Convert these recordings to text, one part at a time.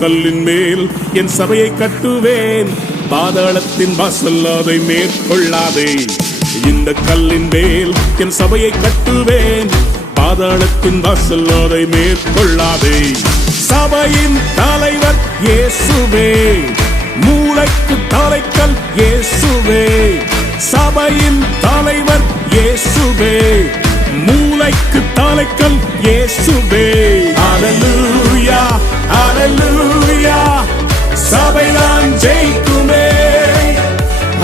கல்லின் மேல் என் சபையை கட்டுவேன், பாதாளத்தின் வாசல் அதை மேற்கொள்ளாதே. இந்த கல்லின் மேல் என் சபையை கட்டுவேன், பாதாளத்தின் வாசல் அதை மேற்கொள்ளாதே. சபையின் தலைவர் இயேசுவே, மூளைக்கு தலைக்கல் இயேசுவே. சபையின் தலைவர் இயேசுவே, மூளைக்கு தலைக்கல் இயேசுவே. ஹல்லேலூயா ஹல்லேலூயா, சபைதான் ஜெயிக்குமே.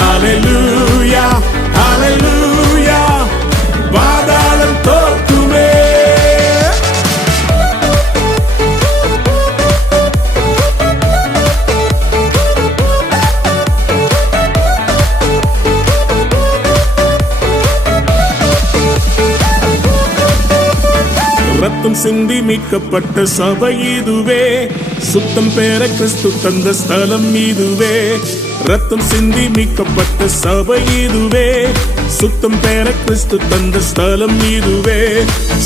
ஹல்லேலூயா ஹல்லேலூயா, பாதாளம் தோற்குமே. ரத்தம் சிந்தி மீட்கப்பட்ட சபை இதுவே, சுத்தம் பெற கிறிஸ்து தந்த ஸ்தலம் இதுவே. ரத்தம் சிந்தி மீட்கப்பட்ட சபை இதுவே, சுத்தம் பெற கிறிஸ்து தந்த ஸ்தலம் இதுவே.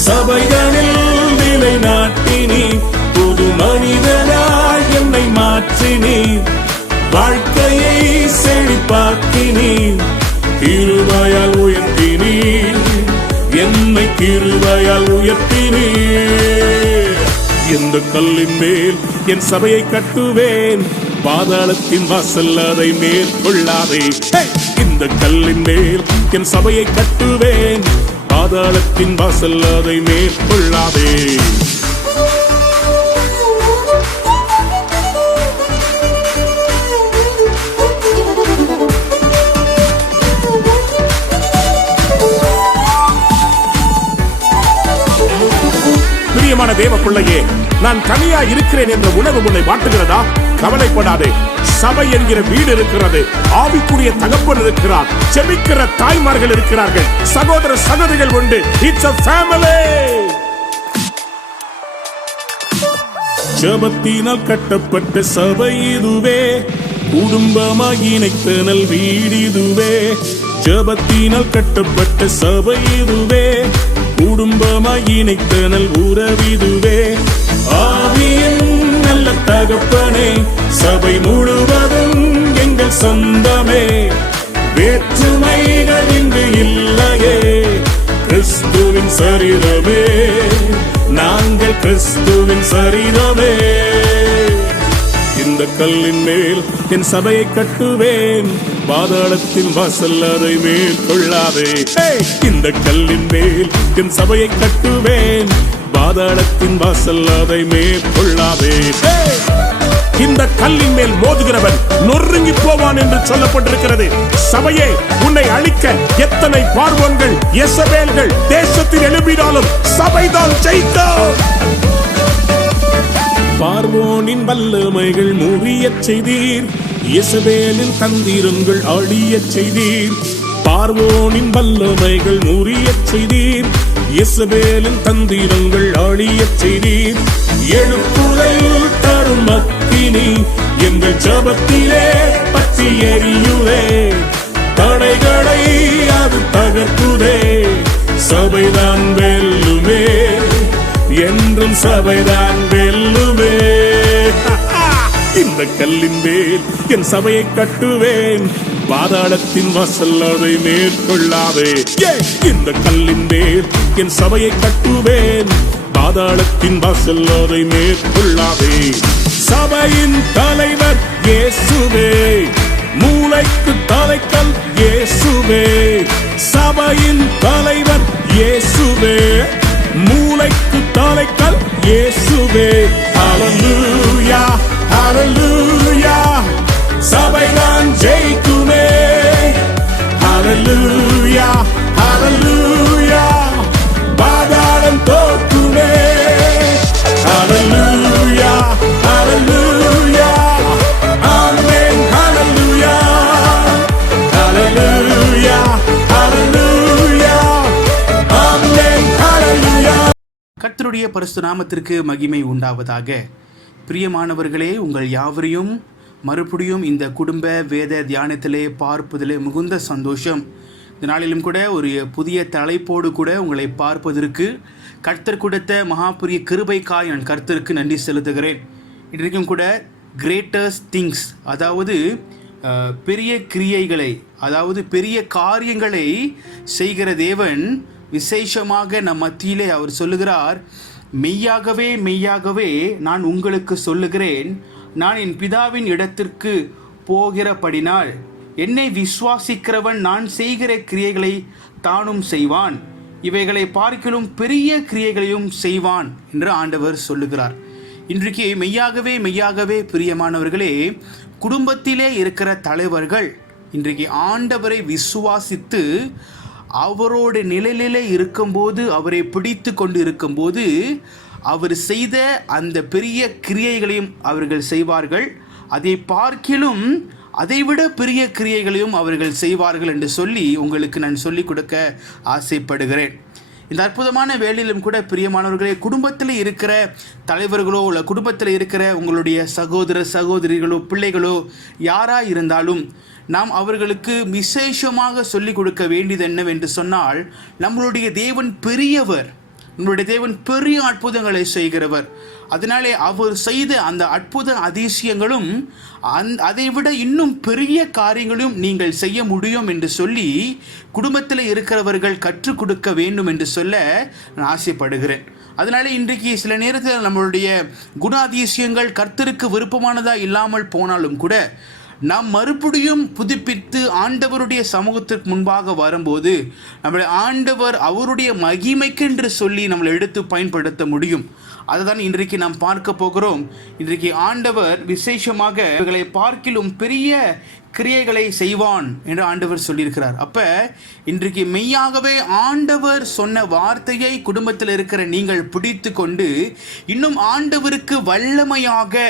சபைகளில் நிலை நாட்டினி, புது மனிதனாய் என்னை மாற்றினி, வாழ்க்கையை செழிப்பாக்கினி, கிருபையால் உயர்த்தினி, என்னை கிருபையால் உயர்த்தினே. இந்த கல்லின் மேல் என் சபையை கட்டுவேன், பாதாளத்தின் வாசல் அதை மேற்கொள்ளாதே. இந்த கல்லின் மேல் என் சபையை கட்டுவேன், பாதாளத்தின் வாசல் அதை மேற்கொள்ளாதே. பிரியமான தேவ பிள்ளையே, நான் தனியா இருக்கிறேன் என்ற உணர்வு உன்னை வாட்டுகிறதா? கவலைப்படாதே, சபை என்கிற வீடு இருக்கிறது, ஆவிக்குரிய தகப்பன் இருக்கிறார், செபிக்கிற தாய்மார்கள் இருக்கிறார்கள், சகோதர சகோதரிகள் உண்டு. It's a family. ஜெபத்தினால் கட்டப்பட்ட சபை இதுவே, குடும்பமாய் இணைத்தனல் வீடு இதுவே. ஜெபத்தினால் கட்டப்பட்ட சபை இதுவே, குடும்பமாய் இணைத்தனல் உறவிதுவே. ஆவியின் நல்ல தகப்பனே, சபை முழுவதும் எங்கள் சொந்தமே. வேற்றுமைகள் இங்கு இல்லையே, கிறிஸ்துவின் சரீரமே, நாங்கள் கிறிஸ்துவின் சரீரமே. இந்த கல்லின் மேல் என் சபையை கட்டுவேன், பாதாளத்தின் வாசல் அதை மேற்கொள்ளாதே. இந்த கல்லின் மேல் என் சபையை கட்டுவேன், பாதாளத்தின் வாசல் அதை மேற்கொள்ளாதே. இந்த கல்லின் மேல் மோதுகிறவன் நொறுங்கி போவான் என்று சொல்லப்பட்டிருக்கிறது. சபையே, உன்னை அழிக்க எத்தனை பார்வோன்கள் யேசபேல்கள் தேசத்தில் எழுப்பினாலும் சபைதான் ஜெயிக்கும். பார்வோனின் வல்லமைகள் முறியச் செய்தீர், யேசபேலின் தந்திரங்கள் அழியச் செய்தீர். பார்வோனின் வல்லமைகள் முறியச் செய்தீர், யேசபேலின் தந்திரங்கள் அழியச் செய்தீர். எழுப்புதல் தரும் அக்கினி எங்கள் ஜெபத்திலே பற்றி எரியுதே, தடைகளை அது தகர்க்குதே. சபைதான் வெல்லுமே, என்றும் சபைதான் வெல்லுமே. இந்த கல்லின் மேல் என் சபையை கட்டுவேன், பாதாளத்தின் வாசல் அதை மேற்கொள்ளாதே. இந்த கல்லின் மேல் என் சபையை கட்டுவேன், பாதாளத்தின் வாசல் அதை மேற்கொள்ளாதே. சபையின் தலைவர் இயேசுவே, மூளைக்கு தலைக்கல் இயேசுவே. சபையின் தலைவர் இயேசுவே, மூளைக்கு தலைக்கல் இயேசுவே. ஹல்லேலூயா ஹல்லேலூயா, சபைதான் ஜெயிக்குமே. ஹல்லேலூயா ஹல்லேலூயா, பாதாளம் தோற்குமே. ஹல்லேலூயா ஹல்லேலூயா, ஆமென். ஹல்லேலூயா ஹல்லேலூயா ஹல்லேலூயா, ஆமென். ஹல்லேலூயா. கர்த்தருடைய பரிசுத்த நாமத்திற்கு மகிமை உண்டாவதாக. பிரியமானவர்களே, உங்கள் யாவரையும் மறுபடியும் இந்த குடும்ப வேத தியானத்திலே பார்ப்பதிலே மிகுந்த சந்தோஷம். இந்த நாளிலும் கூட ஒரு புதிய தலைப்போடு கூட உங்களை பார்ப்பதற்கு கர்த்தர் கொடுத்த மகாபுரிய கிருபைக்காய் நான் கர்த்தருக்கு நன்றி செலுத்துகிறேன். இன்றைக்கும் கூட கிரேட்டஸ்ட் திங்ஸ், அதாவது பெரிய கிரியைகளை, அதாவது பெரிய காரியங்களை செய்கிற தேவன் விசேஷமாக நம் மத்தியிலே அவர் சொல்லுகிறார், மெய்யாகவே மெய்யாகவே நான் உங்களுக்கு சொல்லுகிறேன், நான் என் பிதாவின் இடத்திற்கு போகிறபடினால் என்னை விசுவாசிக்கிறவன் நான் செய்கிற கிரியைகளை தானும் செய்வான், இவைகளை பார்க்கிலும் பெரிய கிரியைகளையும் செய்வான் என்று ஆண்டவர் சொல்லுகிறார். இன்றைக்கு மெய்யாகவே மெய்யாகவே பிரியமானவர்களே, குடும்பத்திலே இருக்கிற தலைவர்கள் இன்றைக்கு ஆண்டவரை விசுவாசித்து அவரோட நிலையிலே இருக்கும்போது, அவரை பிடித்து கொண்டு இருக்கும்போது, அவர் செய்த அந்த பெரிய கிரியைகளையும் அவர்கள் செய்வார்கள், அதை பார்க்கிலும் அதைவிட பெரிய கிரியைகளையும் அவர்கள் செய்வார்கள் என்று சொல்லி உங்களுக்கு நான் சொல்லிக் கொடுக்க ஆசைப்படுகிறேன். இந்த அற்புதமான வேளையிலும் கூட பிரியமானவர்களே, குடும்பத்தில் இருக்கிற தலைவர்களோ இல்லை குடும்பத்தில் இருக்கிற உங்களுடைய சகோதர சகோதரிகளோ பிள்ளைகளோ யாராக இருந்தாலும் நாம் அவர்களுக்கு விசேஷமாக சொல்லிக் கொடுக்க வேண்டியது என்னவென்று சொன்னால், நம்மளுடைய தேவன் பெரியவர், நம்மளுடைய தேவன் பெரிய அற்புதங்களை செய்கிறவர். அதனாலே அவர் செய்த அந்த அற்புத அதிசயங்களும் அதைவிட இன்னும் பெரிய காரியங்களும் நீங்கள் செய்ய முடியும் என்று சொல்லி குடும்பத்தில் இருக்கிறவர்கள் கற்றுக் கொடுக்க வேண்டும் என்று சொல்ல நான் ஆசைப்படுகிறேன். அதனால இன்றைக்கு சில நேரத்தில் நம்மளுடைய குணாதிசயங்கள் கர்த்தருக்கு விருப்பமானதாக இல்லாமல் போனாலும் கூட நாம் மறுபடியும் புதுப்பித்து ஆண்டவருடைய சமூகத்திற்கு முன்பாக வரும்போது நம்மளை ஆண்டவர் அவருடைய மகிமைக்கென்று சொல்லி நம்மளை எடுத்து பயன்படுத்த முடியும். அதுதான் இன்றைக்கு நாம் பார்க்க போகிறோம். இன்றைக்கு ஆண்டவர் விசேஷமாக இவர்களை பார்க்கிலும் பெரிய கிரியைகளை செய்வான் என்று ஆண்டவர் சொல்லியிருக்கிறார். அப்ப இன்றைக்கு மெய்யாகவே ஆண்டவர் சொன்ன வார்த்தையை குடும்பத்தில் இருக்கிற நீங்கள் பிடித்து கொண்டு இன்னும் ஆண்டவருக்கு வல்லமையாக,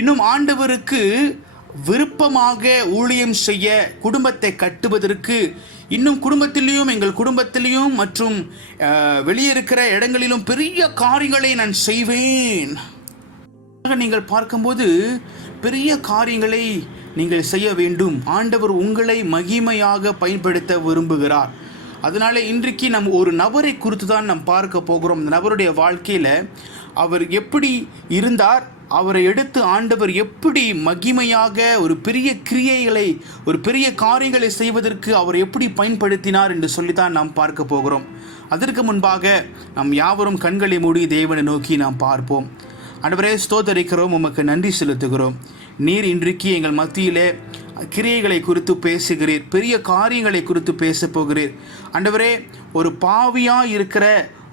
இன்னும் ஆண்டவருக்கு விருப்பமாக ஊழியம் செய்ய, குடும்பத்தை கட்டுவதற்கு, இன்னும் குடும்பத்திலையும் எங்கள் குடும்பத்திலையும் மற்றும் வெளியே இருக்கிற இடங்களிலும் பெரிய காரியங்களை நான் செய்வேன். நீங்கள் பார்க்கும்போது பெரிய காரியங்களை நீங்கள் செய்ய வேண்டும். ஆண்டவர் உங்களை மகிமையாக பயன்படுத்த விரும்புகிறார். அதனால இன்றைக்கு நம்ம ஒரு நபரை குறித்து தான் நாம் பார்க்க போகிறோம். அந்த நபருடைய வாழ்க்கையில் அவர் எப்படி இருந்தார், அவரை எடுத்து ஆண்டவர் எப்படி மகிமையாக ஒரு பெரிய கிரியைகளை, ஒரு பெரிய காரியங்களை செய்வதற்கு அவர் எப்படி பயன்படுத்தினார் என்று சொல்லித்தான் நாம் பார்க்க போகிறோம். அதற்கு முன்பாக நாம் யாவரும் கண்களை மூடி தேவனை நோக்கி நாம் பார்ப்போம். ஆண்டவரே, ஸ்தோத்தரிக்கிறோம், உமக்கு நன்றி செலுத்துகிறோம். நீர் இன்றைக்கு எங்கள் மத்தியிலே கிரியைகளை குறித்து பேசுகிறீர், பெரிய காரியங்களை குறித்து பேச போகிறீர். ஆண்டவரே, ஒரு பாவியாக இருக்கிற,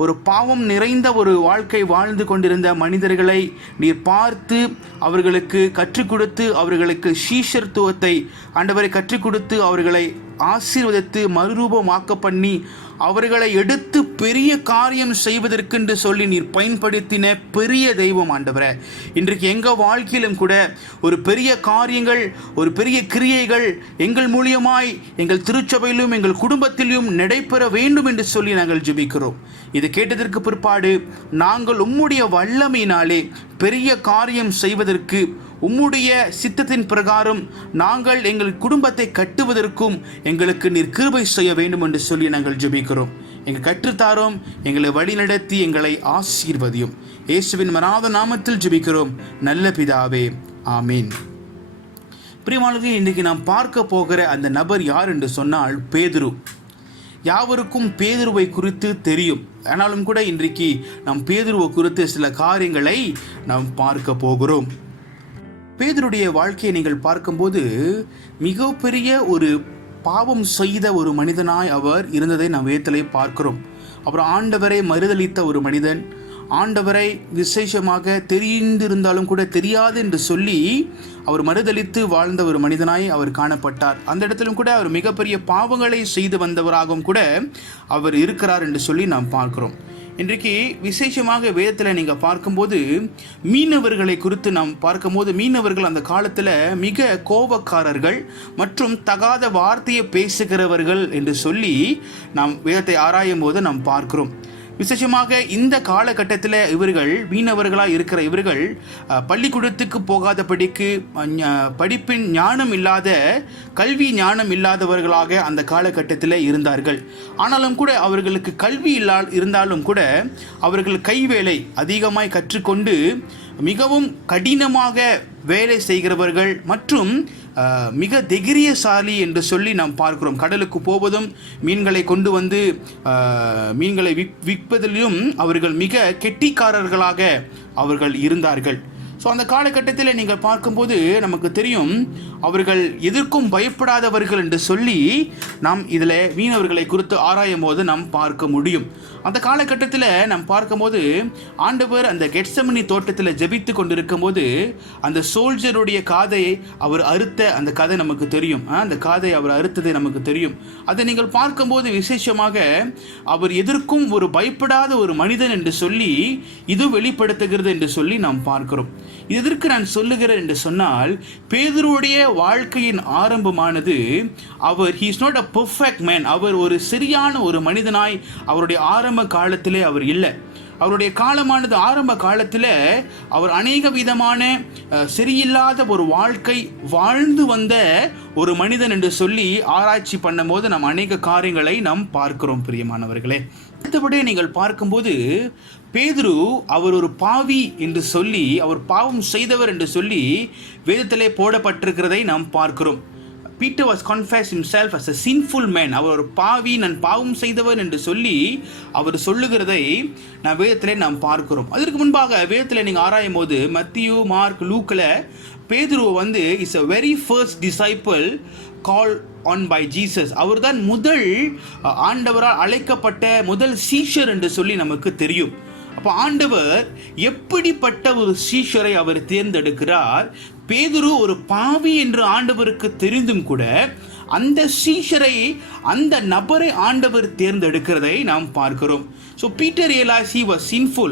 ஒரு பாவம் நிறைந்த ஒரு வாழ்க்கை வாழ்ந்து கொண்டிருந்த மனிதர்களை நீர் பார்த்து அவர்களுக்கு கற்றுக் கொடுத்து, அவர்களுக்கு சீஷத்துவத்தை ஆண்டவரை கற்றுக் கொடுத்து, அவர்களை ஆசீர்வதித்து மறுரூபமாக்க பண்ணி அவர்களை எடுத்து பெரிய காரியம் செய்வதற்கென்று சொல்லி நீர் பயன்படுத்தின பெரிய தெய்வம் ஆண்டவரே. இன்றைக்கு எங்கள் வாழ்க்கையிலும் கூட ஒரு பெரிய காரியங்கள், ஒரு பெரிய கிரியைகள் எங்கள் மூலியமாய் எங்கள் திருச்சபையிலும் எங்கள் குடும்பத்திலும் நடைபெற வேண்டும் என்று சொல்லி நாங்கள் ஜெபிக்கிறோம். இது கேட்டதற்கு பிற்பாடு நாங்கள் உம்முடைய வல்லமையினாலே பெரிய காரியம் செய்வதற்கு, உம்முடைய சித்தத்தின் பிரகாரம் நாங்கள் எங்கள் குடும்பத்தை கட்டுவதற்கும் எங்களுக்கு நீர் கிருபை செய்ய வேண்டும் என்று சொல்லி நாங்கள் ஜெபிக்கிறோம். எங்கள் கற்றுத்தாரோம், எங்களை வழிநடத்தி எங்களை ஆசீர்வதியும். இயேசுவின் மராத நாமத்தில் ஜெபிக்கிறோம் நல்ல பிதாவே, ஆமீன். பிரியமானவர்களே, இன்றைக்கு நாம் பார்க்க போகிற அந்த நபர் யார் என்று சொன்னால் பேதுரு. யாவருக்கும் பேதுருவை குறித்து தெரியும். ஆனாலும் கூட இன்றைக்கு நாம் பேதுருவை குறித்து சில காரியங்களை நாம் பார்க்க போகிறோம். பேதுருடைய வாழ்க்கையை நீங்கள் பார்க்கும்போது மிகப்பெரிய ஒரு பாவம் செய்த ஒரு மனிதனாய் அவர் இருந்ததை நாம் வேதத்திலே பார்க்கிறோம். அப்புறம் ஆண்டவரை மறுதலித்த ஒரு மனிதன், ஆண்டவரை விசேஷமாக தெரிந்திருந்தாலும் கூட தெரியாது என்று சொல்லி அவர் மறுதலித்து வாழ்ந்த ஒரு மனிதனாய் அவர் காணப்பட்டார். அந்த இடத்திலும் கூட அவர் மிகப்பெரிய பாவங்களை செய்து வந்தவராகவும் கூட அவர் இருக்கிறார் என்று சொல்லி நாம் பார்க்கிறோம். இன்றைக்கு விசேஷமாக வேதத்தில் நீங்கள் பார்க்கும்போது மீனவர்களை குறித்து நாம் பார்க்கும்போது, மீனவர்கள் அந்த காலத்தில் மிக கோபக்காரர்கள் மற்றும் தகாத வார்த்தையை பேசுகிறவர்கள் என்று சொல்லி நாம் வேதத்தை ஆராயும் போது நாம் பார்க்கிறோம். விசேஷமாக இந்த காலகட்டத்தில் இவர்கள் மீனவர்களாக இருக்கிற இவர்கள் பள்ளிக்கூடத்துக்கு போகாதபடிக்கு படிப்பின் ஞானம் இல்லாத, கல்வி ஞானம் இல்லாதவர்களாக அந்த காலகட்டத்தில் இருந்தார்கள். ஆனாலும் கூட அவர்களுக்கு கல்வி இருந்தாலும் கூட அவர்கள் கைவேலை அதிகமாய் கற்றுக்கொண்டு மிகவும் கடினமாக வேலை செய்கிறவர்கள் மற்றும் மிக தைரியசாலி என்று சொல்லி நாம் பார்க்கிறோம். கடலுக்கு போவதும் மீன்களை கொண்டு வந்து மீன்களை விற்பதிலும் அவர்கள் மிக கெட்டிக்காரர்களாக அவர்கள் இருந்தார்கள். ஸோ அந்த காலகட்டத்தில் நீங்கள் பார்க்கும்போது நமக்கு தெரியும், அவர்கள் எதற்கும் பயப்படாதவர்கள் என்று சொல்லி நாம் இதில் மீனவர்களை குறித்து ஆராயும் போது நாம் பார்க்க முடியும். அந்த காலகட்டத்தில் நாம் பார்க்கும்போது ஆண்டவர் அந்த கெட்சமனி தோட்டத்தில் ஜெபித்து கொண்டிருக்கும் போது அந்த சோல்ஜருடைய காதையை அவர் அறுத்த அந்த கதை நமக்கு தெரியும். அந்த காதை அவர் அறுத்ததை நமக்கு தெரியும். அதை நீங்கள் பார்க்கும்போது விசேஷமாக அவர் எதற்கும் ஒரு பயப்படாத ஒரு மனிதன் என்று சொல்லி இது வெளிப்படுத்துகிறது என்று சொல்லி நாம் பார்க்கிறோம். எதற்கு நான் சொல்லுகிறேன் என்று சொன்னால், பேதுருவுடைய வாழ்க்கையின் ஆரம்பமானது அவர் he is not a perfect man. அவர் ஒரு சரியான ஒரு மனிதனாய் அவருடைய ஆரம்ப காலத்திலே அவர் இல்லை. அவருடைய காலமானது ஆரம்ப காலத்தில் அவர் அநேக விதமான சரியில்லாத ஒரு வாழ்க்கை வாழ்ந்து வந்த ஒரு மனிதன் என்று சொல்லி ஆராய்ச்சி பண்ணும்போது நாம் அநேக காரியங்களை நாம் பார்க்கிறோம் பிரியமானவர்களே. அடுத்தபடி நீங்கள் பார்க்கும்போது பேதுரு அவர் ஒரு பாவி என்று சொல்லி, அவர் பாவம் செய்தவர் என்று சொல்லி வேதத்திலே போடப்பட்டிருக்கிறதை நாம் பார்க்கிறோம். Peter was confessed himself as a sinful man. அவர் ஒரு பாவி, நான் பாவம் செய்தவர் என்று சொல்லி அவர் சொல்லுகிறதை நான் வேதத்திலே நாம் பார்க்கிறோம். அதற்கு முன்பாக வேதத்தில் நீங்கள் ஆராயும் போது மத்தியு, மார்க், லூக்கில் பேதுருவை வந்து is a very first disciple called on by Jesus. அவர் தான் முதல் ஆண்டவரால் அழைக்கப்பட்ட முதல் சீஷர் என்று சொல்லி நமக்கு தெரியும். அப்போ ஆண்டவர் எப்படிப்பட்ட ஒரு சீஷரை அவர் தேர்ந்தெடுக்கிறார். பேதுரு ஒரு பாவி என்று ஆண்டவருக்கு தெரிந்தும் கூட அந்த சீஷரை, அந்த நபரை ஆண்டவர் தேர்ந்தெடுக்கிறதை நாம் பார்க்கிறோம். So Peter realized he was sinful.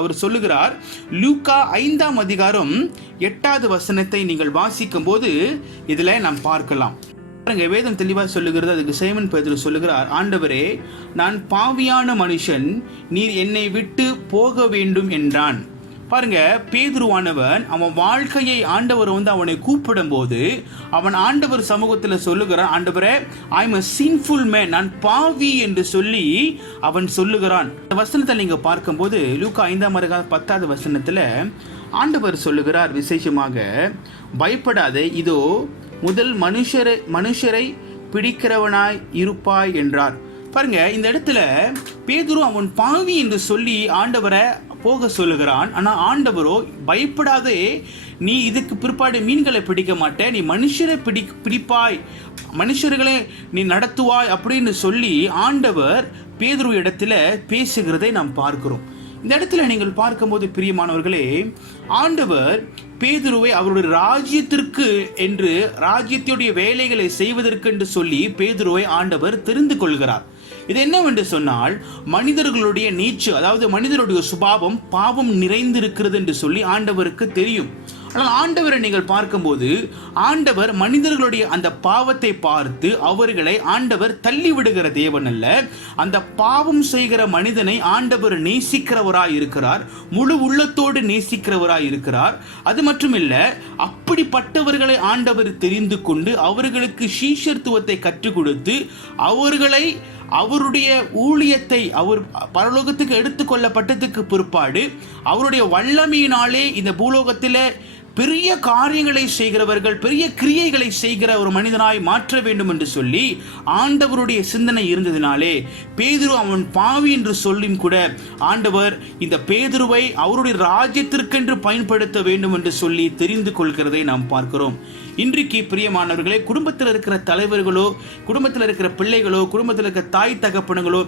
அவர் சொல்லுகிறார், லூக்கா 5ஆம் அதிகாரம் 8வது வசனத்தை நீங்கள் வாசிக்கும் போது இதில் நாம் பார்க்கலாம். வேதம் தெளிவாக சொல்லுகிறது. அதுக்கு சீமோன் பேதுரு சொல்லுகிறார், ஆண்டவரே, நான் பாவியான மனுஷன், நீர் என்னை விட்டு போக வேண்டும் என்றான். பாருங்க, பேதுருவானவன் அவன் வாழ்க்கையை ஆண்டவர் வந்து அவனை கூப்பிடும் போது அவன் ஆண்டவர் சமூகத்தில் சொல்லுகிறான், ஆண்டவரே, I am a sinful man, நான் பாவி என்று சொல்லி அவன் சொல்லுகிறான். இந்த வசனத்தை நீங்க பார்க்கும்போது லூக்கா 5ஆம் அதிகாரம் 10வது வசனத்தில் ஆண்டவர் சொல்லுகிறார் விசேஷமாக, பயப்படாதே, இதோ முதல் மனுஷரை பிடிக்கிறவனாய் இருப்பாய் என்றார். பாருங்க, இந்த இடத்துல பேதுரு அவன் பாவி என்று சொல்லி ஆண்டவரை போக சொல்லுகிறான். ஆனால் ஆண்டவரோ பயப்படாதே, நீ இதுக்கு பிற்பாடு மீன்களை பிடிக்க மாட்டே, நீ மனுஷரை பிடிப்பாய், மனுஷர்களை நீ நடத்துவாய் அப்படின்னு சொல்லி ஆண்டவர் பேதுரு இடத்துல பேசுகிறதை நாம் பார்க்கிறோம். இந்த இடத்துல நீங்கள் பார்க்கும்போது பிரியமானவர்களே, ஆண்டவர் பேதுருவை அவருடைய ராஜ்யத்திற்கு என்று, ராஜ்யத்துடைய வேலைகளை செய்வதற்கு என்று சொல்லி பேதுருவை ஆண்டவர் தெரிந்து கொள்கிறார். இது என்னவென்று சொன்னால், மனிதர்களுடைய நீச்சு, அதாவது மனிதருடைய சுபாவம் பாவம் நிறைந்திருக்கிறது என்று சொல்லி ஆண்டவருக்கு தெரியும். ஆனால் ஆண்டவரை நீங்கள் பார்க்கும்போது ஆண்டவர் மனிதர்களுடைய அந்த பாவத்தை பார்த்து அவர்களை ஆண்டவர் தள்ளி விடுகிற தேவன் அல்ல. அந்த பாவம் செய்கிற மனிதனை ஆண்டவர் நேசிக்கிறவராய் இருக்கிறார், முழு உள்ளத்தோடு நேசிக்கிறவராய் இருக்கிறார். அது மட்டுமில்ல, அப்படிப்பட்டவர்களை ஆண்டவர் தெரிந்து கொண்டு அவர்களுக்கு சீஷத்துவத்தை கற்றுக் கொடுத்து அவர்களை அவருடைய ஊழியத்தை அவர் பரலோகத்துக்கு எடுத்துக்கொள்ளப்பட்டதுக்கு பிற்பாடு அவருடைய வல்லமையினாலே இந்த பூலோகத்தில் பெரிய காரியங்களை செய்கிறவர்கள், பெரிய கிரியைகளை செய்கிற ஒரு மனிதனாய் மாற்ற வேண்டும் என்று சொல்லி ஆண்டவருடைய சிந்தனை இருந்ததினாலே பேதுரு அவன் பாவி என்று சொல்லியும் கூட ஆண்டவர் இந்த பேதுருவை அவருடைய ராஜ்யத்திற்கென்று பயன்படுத்த வேண்டும் என்று சொல்லி தெரிந்து கொள்கிறதை நாம் பார்க்கிறோம். இன்றைக்கு பிரியமானவர்களே, குடும்பத்தில் இருக்கிற தலைவர்களோ, குடும்பத்தில் இருக்கிற பிள்ளைகளோ, குடும்பத்தில் இருக்கிற தாய் தகப்பனுங்களோ,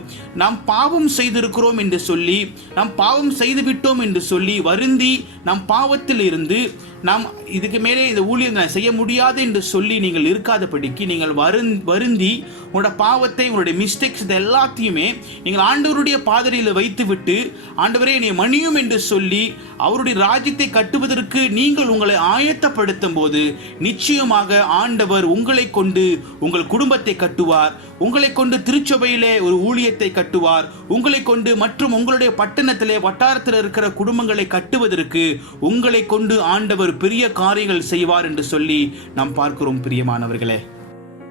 நாம் பாவம் செய்திருக்கிறோம் என்று சொல்லி, நாம் பாவம் செய்து விட்டோம் என்று சொல்லி வருந்தி நாம் பாவத்தில் இருந்து நாம் இதுக்கு மேலே இந்த ஊழியங்களை செய்ய முடியாது என்று சொல்லி நீங்கள் இருக்காதபடிக்கு நீங்கள் வருந்தி உங்களோட பாவத்தை, உங்களுடைய மிஸ்டேக்ஸ் இது எல்லாத்தையுமே நீங்கள் ஆண்டவருடைய பாதரையில் வைத்துவிட்டு, ஆண்டவரே என்னை மன்னியும் என்று சொல்லி அவருடைய ராஜ்யத்தை கட்டுவதற்கு நீங்கள் உங்களை ஆயத்தப்படுத்தும் போது நிச்சயமாக ஆண்டவர் உங்களை கொண்டு உங்கள் குடும்பத்தை கட்டுவார், உங்களை கொண்டு திருச்சபையிலே ஒரு ஊழியத்தை கட்டுவார். உங்களை கொண்டு மற்றும் உங்களுடைய பட்டணத்திலே வட்டாரத்தில் இருக்கிற குடும்பங்களை கட்டுவதற்கு உங்களை கொண்டு ஆண்டவர் பெரிய காரியங்கள் செய்வார் என்று சொல்லி நாம் பார்க்கிறோம். பிரியமானவர்களே,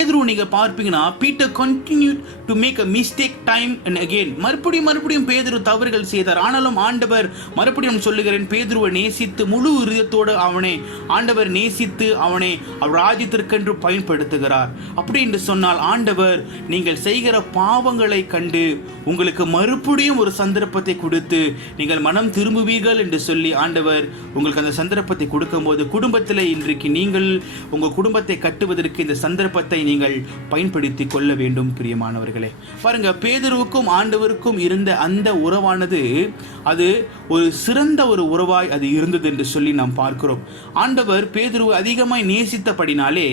பேதுரு நீங்க பார்ப்பீங்கன்னா Peter continued to make a mistake time and again. மறுபடியும் பேதுரு தவறுகள் செய்தார். ஆனாலும் ஆண்டவர் மறுபடியும் சொல்லுகிறேன், பேதுருவை நேசித்து முழு இதயத்தோடு அவனை ஆண்டவர் நேசித்து அவனை ராஜ்யத்திற்கென்று பயன்படுத்துகிறார். அப்படி என்று சொன்னால் ஆண்டவர் நீங்கள் செய்கிற பாவங்களை கண்டு உங்களுக்கு மறுபடியும் ஒரு சந்தர்ப்பத்தை கொடுத்து நீங்கள் மனம் திரும்புவீர்கள் என்று சொல்லி ஆண்டவர் உங்களுக்கு அந்த சந்தர்ப்பத்தை கொடுக்கும்போது குடும்பத்தில் இன்றைக்கு நீங்கள் உங்கள் குடும்பத்தை கட்டுவதற்கு இந்த சந்தர்ப்பத்தை நீங்கள் பயன்படுத்தி கொள்ள வேண்டும். பிரியமானவர்களே, பாருங்க, பேதுருவுக்கும் ஆண்டவருக்கும் இருந்த அந்த உறவானது அது ஒரு சிறந்த ஒரு உறவாய் அது இருந்தது என்று சொல்லி நாம் பார்க்கிறோம். ஆண்டவர் பேதுருவை அதிகமாய் நேசித்தபடினாலே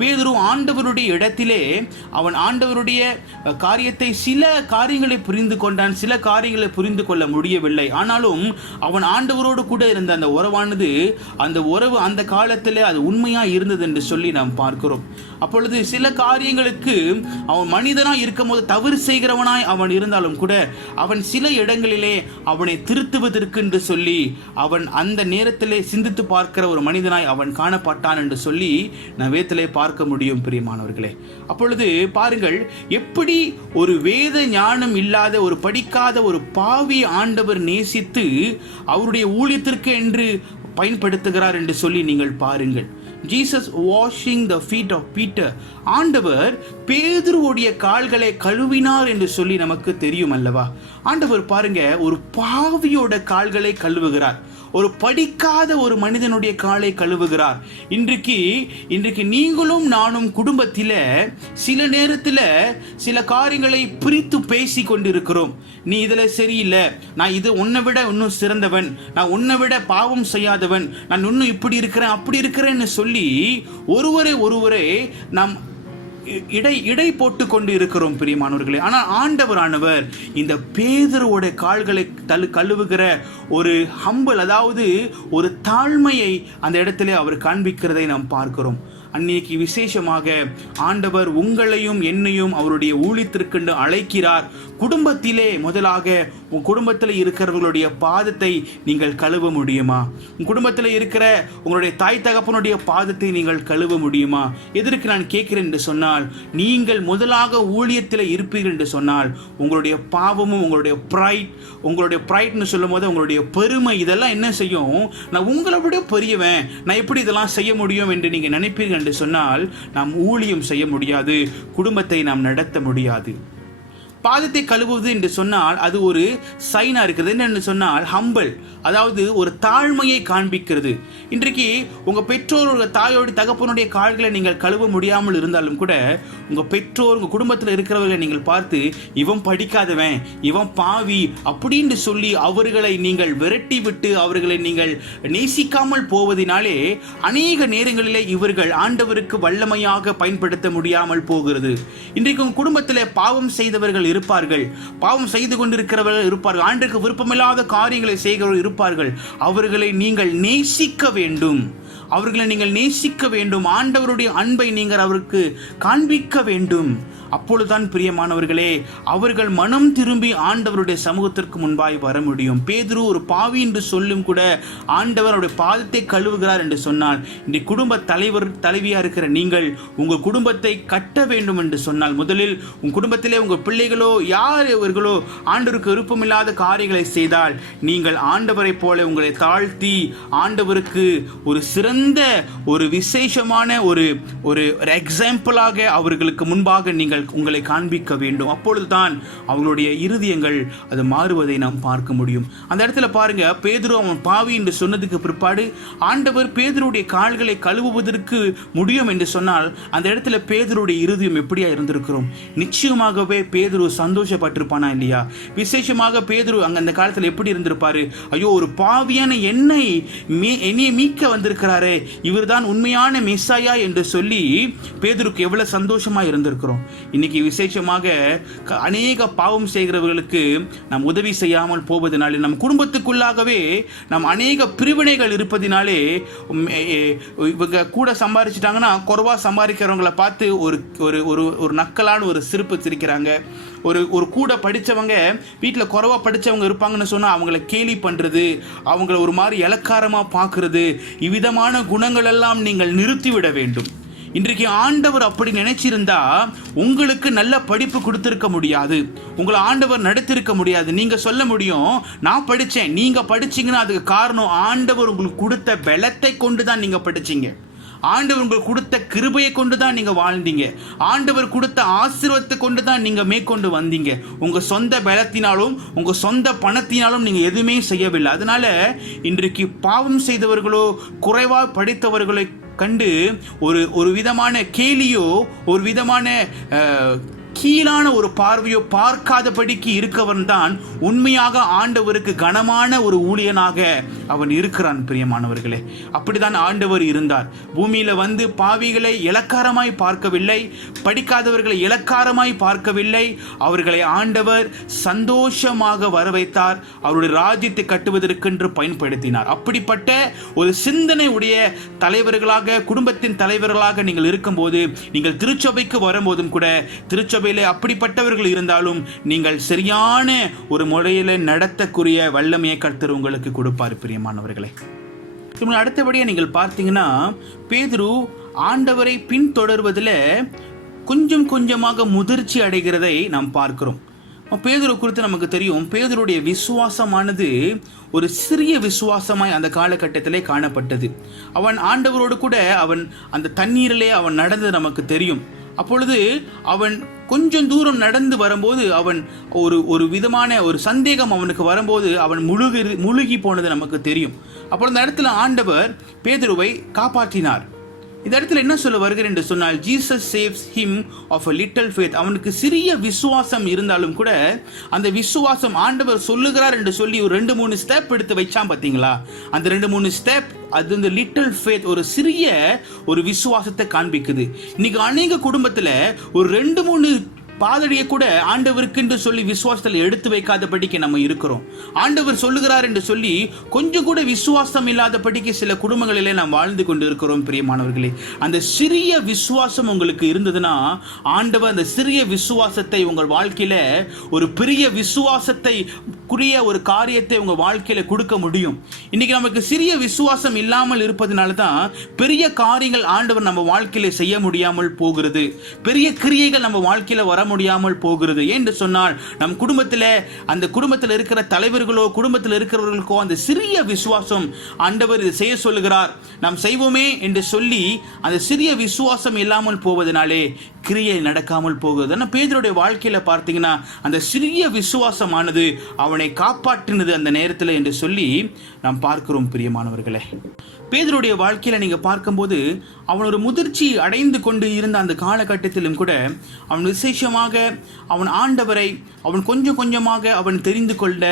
பேதுரு ஆண்டவருடைய இடத்திலே அவன் ஆண்டவருடைய காரியத்தை சில காரியங்களை புரிந்து கொண்டான், சில காரியங்களை புரிந்து கொள்ள முடியவில்லை. ஆனாலும் அவன் ஆண்டவரோடு கூட இருந்த அந்த உறவானது அந்த உறவு அந்த காலத்திலே அது உண்மையாக இருந்தது என்று சொல்லி நாம் பார்க்கிறோம். அப்பொழுது சில காரியங்களுக்கு அவன் மனிதனாய் இருக்கும் போது தவறு செய்கிறவனாய் அவன் இருந்தாலும் கூட அவன் சில இடங்களிலே அவனை திருத்துவதற்கு என்று சொல்லி அவன் அந்த நேரத்திலே சிந்தித்து பார்க்கிற ஒரு மனிதனாய் அவன் காணப்பட்டான் என்று சொல்லி நான் வேதத்திலே பார்க்க முடியும். பிரியமானவர்களே, அப்பொழுது பாருங்கள், எப்படி ஒரு வேத ஞானம் இல்லாத ஒரு படிக்காத ஒரு பாவி ஆண்டவர் நேசித்து அவருடைய ஊழியத்திற்கு என்று பயன்படுத்துகிறார் என்று சொல்லி நீங்கள் பாருங்கள். Jesus washing the feet of Peter. ஆண்டவர் பேதுருவுடைய கால்களை கழுவினார் என்று சொல்லி நமக்கு தெரியும் அல்லவா? ஆண்டவர் பாருங்க, ஒரு பாவியோட கால்களை கழுவுகிறார், ஒரு படிக்காத ஒரு மனிதனுடைய காலை கழுவுகிறார். இன்றைக்கு நீங்களும் நானும் குடும்பத்தில் சில நேரத்தில் சில காரியங்களை பிரித்து பேசி கொண்டிருக்கிறோம். நீ இதில் சரியில்லை, நான் இது உன்னை விட இன்னும் சிறந்தவன், நான் உன்னை விட பாவம் செய்யாதவன், நான் இன்னும் இப்படி இருக்கிறேன் அப்படி இருக்கிறேன்னு சொல்லி ஒருவரே நாம் இடை போட்டு கொண்டு இருக்கிறோம். பிரியமானவர்களே, ஆனால் ஆண்டவரானவர் இந்த பேதுருவோட கால்களை கழுவுகிற ஒரு ஹம்பிள், அதாவது ஒரு தாழ்மையை அந்த இடத்திலே அவர் காண்பிக்கிறதை நாம் பார்க்கிறோம். அன்னைக்கு விசேஷமாக ஆண்டவர் உங்களையும் என்னையும் அவருடைய ஊழியத்திற்கென்று அழைக்கிறார். குடும்பத்திலே முதலாக உன் குடும்பத்தில் இருக்கிறவர்களுடைய பாதத்தை நீங்கள் கழுவ முடியுமா? உன் குடும்பத்தில் இருக்கிற உங்களுடைய தாய் தகப்பனுடைய பாதத்தை நீங்கள் கழுவ முடியுமா? எதற்கு நான் கேட்கிறேன் என்று சொன்னால், நீங்கள் முதலாக ஊழியத்தில் இருப்பீர்கள் என்று சொன்னால் உங்களுடைய பாவமும் உங்களுடைய ப்ரைட்னு சொல்லும் போது உங்களுடைய பெருமை இதெல்லாம் என்ன செய்யும்? நான் உங்களை விட பெரியவன், நான் எப்படி இதெல்லாம் செய்ய முடியும் என்று நீங்கள் நினைப்பீர்கள் என்று சொன்னால் நாம் ஊழியம் செய்ய முடியாது, குடும்பத்தை நாம் நடத்த முடியாது. பாதத்தை கழுவுவது என்று சொன்னால் அது ஒரு சைனா இருக்கிறது. என்னன்னு சொன்னால் ஹம்பிள், அதாவது ஒரு தாழ்மையை காண்பிக்கிறது. இன்றைக்கு உங்க பெற்றோர் உங்க தாயோட தகப்பனுடைய கால்களை நீங்கள் கழுவ முடியாமல் இருந்தாலும் கூட உங்க பெற்றோர் உங்க குடும்பத்தில் இருக்கிறவர்களை நீங்கள் பார்த்து இவன் படிக்காதவன், இவன் பாவி அப்படின்னு சொல்லி அவர்களை நீங்கள் விரட்டி விட்டு அவர்களை நீங்கள் நேசிக்காமல் போவதினாலே அநேக நேரங்களிலே இவர்கள் ஆண்டவருக்கு வல்லமையாக பயன்படுத்த முடியாமல் போகிறது. இன்றைக்கு உங்க குடும்பத்திலே பாவம் செய்தவர்கள் இருப்பார்கள், பாவம் செய்து கொண்டிருக்கிறவர்கள் இருப்பார்கள், ஆண்டுக்கு விருப்பமில்லாத காரியங்களை செய்கிறவர்கள் இருப்பார்கள். அவர்களை நீங்கள் நேசிக்க வேண்டும், ஆண்டவருடைய அன்பை நீங்கள் அவருக்கு காண்பிக்க வேண்டும். அப்பொழுதுதான் பிரியமானவர்களே அவர்கள் மனம் திரும்பி ஆண்டவருடைய சமூகத்திற்கு முன்பாய் வர முடியும். பேதுரு ஒரு பாவி என்று சொல்லும் கூட ஆண்டவருடைய பாதத்தை கழுவுகிறார் என்று சொன்னால், இந்த குடும்ப தலைவியா இருக்கிற நீங்கள் உங்கள் குடும்பத்தை கட்ட வேண்டும் என்று சொன்னால், முதலில் உங்கள் குடும்பத்திலே உங்கள் பிள்ளைகளோ யார் இவர்களோ ஆண்டவருக்கு விருப்பமில்லாத காரியங்களை செய்தால் நீங்கள் ஆண்டவரை போல உங்களை தாழ்த்தி ஆண்டவருக்கு ஒரு சிறந்த ஒரு விசேஷமான ஒரு எக்ஸாம்பிளாக அவர்களுக்கு முன்பாக நீங்கள் உங்களை காண்பிக்க வேண்டும். அப்பொழுதுதான் அவங்களுடைய இருதயங்கள் அது மாறுவதை நாம் பார்க்க முடியும். அந்த இடத்துல பாருங்க, பேதுரு அவன் பாவி என்று சொன்னதுக்கு பிற்பாடு ஆண்டவர் பேதுருடைய கால்களை கழுவுவதற்கு முடியும் என்று சொன்னால் அந்த இடத்துல பேதுருடைய இருதயம் எப்படியா இருந்திருக்கிறோம்? நிச்சயமாகவே பேதுரு சந்தோஷப்பட்டிருப்பானா இல்லையா? விசேஷமாக பேதுரு அங்க அந்த காலத்தில் எப்படி இருந்திருப்பாரு? ஐயோ, ஒரு பாவியான என்னை மீட்க வந்திருக்கிறாரு, வந்திருக்கிறாரே, இவர்தான் உண்மையான மெஸ்ஸாயா என்று சொல்லி பேதுருக்கு எவ்வளவு சந்தோஷமா இருந்திருக்கிறோம். இன்னைக்கு விசேஷமாக அநேக பாவம் செய்கிறவர்களுக்கு நாம் உதவி செய்யாமல் போவதனாலே, நம் குடும்பத்துக்குள்ளாகவே நம் அநேக பிரிவினைகள் இருப்பதினாலே, இவங்க கூட சம்பாதிச்சிட்டாங்கன்னா குறைவா சம்பாதிக்கிறவங்களை பார்த்து ஒரு நக்கலான ஒரு சிரிப்பு சிரிக்கிறாங்க. ஒரு கூட படித்தவங்க வீட்டில் குறைவா படித்தவங்க இருப்பாங்கன்னு சொன்னால் அவங்கள கேலி பண்ணுறது, அவங்கள ஒரு மாதிரி இலக்காரமாக பார்க்கறது, இவ்விதமான குணங்கள் எல்லாம் நீங்கள் நிறுத்திவிட வேண்டும். இன்றைக்கு ஆண்டவர் அப்படி நினைச்சிருந்தா உங்களுக்கு நல்ல படிப்பு கொடுத்திருக்க முடியாது, உங்களை ஆண்டவர் நடத்திருக்க முடியாது. நீங்க சொல்ல முடியும், நான் படித்தேன். நீங்க படிச்சீங்கன்னா அதுக்கு காரணம் ஆண்டவர் உங்களுக்கு கொடுத்த பலத்தை கொண்டு தான் நீங்க படிச்சீங்க. ஆண்டவர் உங்களுக்கு கொடுத்த கிருபையை கொண்டு தான் நீங்க வாழ்ந்தீங்க. ஆண்டவர் கொடுத்த ஆசீர்வாதத்தை கொண்டு தான் நீங்க மேற்கொண்டு வந்தீங்க. உங்க சொந்த பலத்தினாலும் உங்க சொந்த பணத்தினாலும் நீங்க எதுவுமே செய்யவில்லை. அதனால இன்றைக்கு பாவம் செய்தவர்களோ குறைவா படித்தவர்களை கண்டு ஒரு விதமான கேலியோ ஒரு விதமான கீழான ஒரு பார்வையோ பார்க்காதபடிக்கு இருக்கவன் தான் உண்மையாக ஆண்டவருக்கு கனமான ஒரு ஊழியனாக அவன் இருக்கிறான். பிரியமானவர்களே, அப்படிதான் ஆண்டவர் இருந்தார். பூமியில வந்து பாவிகளை இலக்காரமாய் பார்க்கவில்லை, படிக்காதவர்களை இலக்காரமாய் பார்க்கவில்லை. அவர்களை ஆண்டவர் சந்தோஷமாக வர வைத்தார், அவருடைய ராஜ்யத்தை கட்டுவதற்கென்று பயன்படுத்தினார். அப்படிப்பட்ட ஒரு சிந்தனை உடைய தலைவர்களாக, குடும்பத்தின் தலைவர்களாக நீங்கள் இருக்கும்போது, நீங்கள் திருச்சபைக்கு வரும்போதும் கூட திருச்சபை அப்படிப்பட்டவர்கள் இருந்தாலும் நீங்கள் சரியான ஒரு முறையில் நடத்தக்கூடிய வல்லமையை கர்த்தர் உங்களுக்கு கொடுப்பார். பிரியமானவர்களே, அடுத்தபடியா நீங்கள் பார்த்தீங்கன்னா பேதுரு ஆண்டவரை பின்தொடர்வதில் கொஞ்சம் கொஞ்சமாக முதிர்ச்சி அடைகிறதை நாம் பார்க்கிறோம். பேதுரு குறித்து நமக்கு தெரியும், பேதுருடைய விசுவாசமானது ஒரு சிறிய விசுவாசமாய் அந்த காலகட்டத்திலே காணப்பட்டது. அவன் ஆண்டவரோடு கூட அவன் அந்த தண்ணீரிலே அவன் நடந்தது நமக்கு தெரியும். அப்பொழுது அவன் கொஞ்சம் தூரம் நடந்து வரும்போது அவன் ஒரு விதமான ஒரு சந்தேகம் அவனுக்கு வரும்போது அவன் முழுகி போனது நமக்கு தெரியும். அப்பொழுது அந்த இடத்துல ஆண்டவர் பேதுருவை காப்பாற்றினார். இந்த இடத்துல என்ன சொல்ல வருகிறேன் என்று சொன்னால், Jesus saves him of a little faith. அவனுக்கு சிறிய விசுவாசம் இருந்தாலும் கூட அந்த விசுவாசம் ஆண்டவர் சொல்லுகிறார் என்று சொல்லி ஒரு 2-3 ஸ்டெப் எடுத்து வச்சான் பார்த்தீங்களா? அந்த 2-3 ஸ்டெப் அது இந்த லிட்டில் ஃபேத் ஒரு சிறிய ஒரு விசுவாசத்தை காண்பிக்குது. இன்னைக்கு அநேக குடும்பத்தில் ஒரு 2-3 பாதடியை கூட ஆண்டவருக்கு என்று சொல்லி விசுவாசத்தில் எடுத்து வைக்காதபடிக்கு நம்ம இருக்கிறோம். ஆண்டவர் சொல்லுகிறார் என்று சொல்லி கொஞ்சம் கூட விசுவாசம் இல்லாதபடிக்கு சில குடும்பங்களிலே நாம் வாழ்ந்து கொண்டு இருக்கிறோம். பிரியமானவர்களே, அந்த சிறிய விசுவாசம் உங்களுக்கு இருந்ததுன்னா ஆண்டவர் அந்த சிறிய விசுவாசத்தை உங்கள் வாழ்க்கையில ஒரு பெரிய விசுவாசத்தை குறிய ஒரு காரியத்தை உங்க வாழ்க்கையில கொடுக்க முடியும். இன்னைக்கு நமக்கு சிறிய விசுவாசம் இல்லாமல் இருப்பதனால தான் பெரிய காரியங்கள் ஆண்டவர் நம்ம வாழ்க்கையில செய்ய முடியாமல் போகிறது, பெரிய கிரியைகள் நம்ம வாழ்க்கையில வர முடியாமல் போகிறது. என்று சொன்னால் நம் குடும்பத்தில் இருக்கிற தலைவர்களோ குடும்பத்தில் இருக்கிறவர்களுக்கோ அந்த சிறிய விசுவாசம் ஆண்டவர் இதை செய்ய சொல்லுகிறார், நாம் செய்வோமே என்று சொல்லி அந்த சிறிய விசுவாசம் இல்லாமல் போவதனாலே கிரியை நடக்காமல் போகுது. ஆனால் பேதுருடைய வாழ்க்கையில பார்த்தீங்கன்னா அந்த சிறிய விசுவாசமானது அவனை காப்பாற்றினது அந்த நேரத்தில் என்று சொல்லி நாம் பார்க்கிறோம். பிரியமானவர்களே, பேதுருடைய வாழ்க்கையில நீங்க பார்க்கும்போது அவன் ஒரு முதிர்ச்சி அடைந்து கொண்டு இருந்த அந்த காலகட்டத்திலும் கூட அவன் விசேஷமாக அவன் ஆண்டவரை அவன் கொஞ்சம் கொஞ்சமாக அவன் தெரிந்து கொண்ட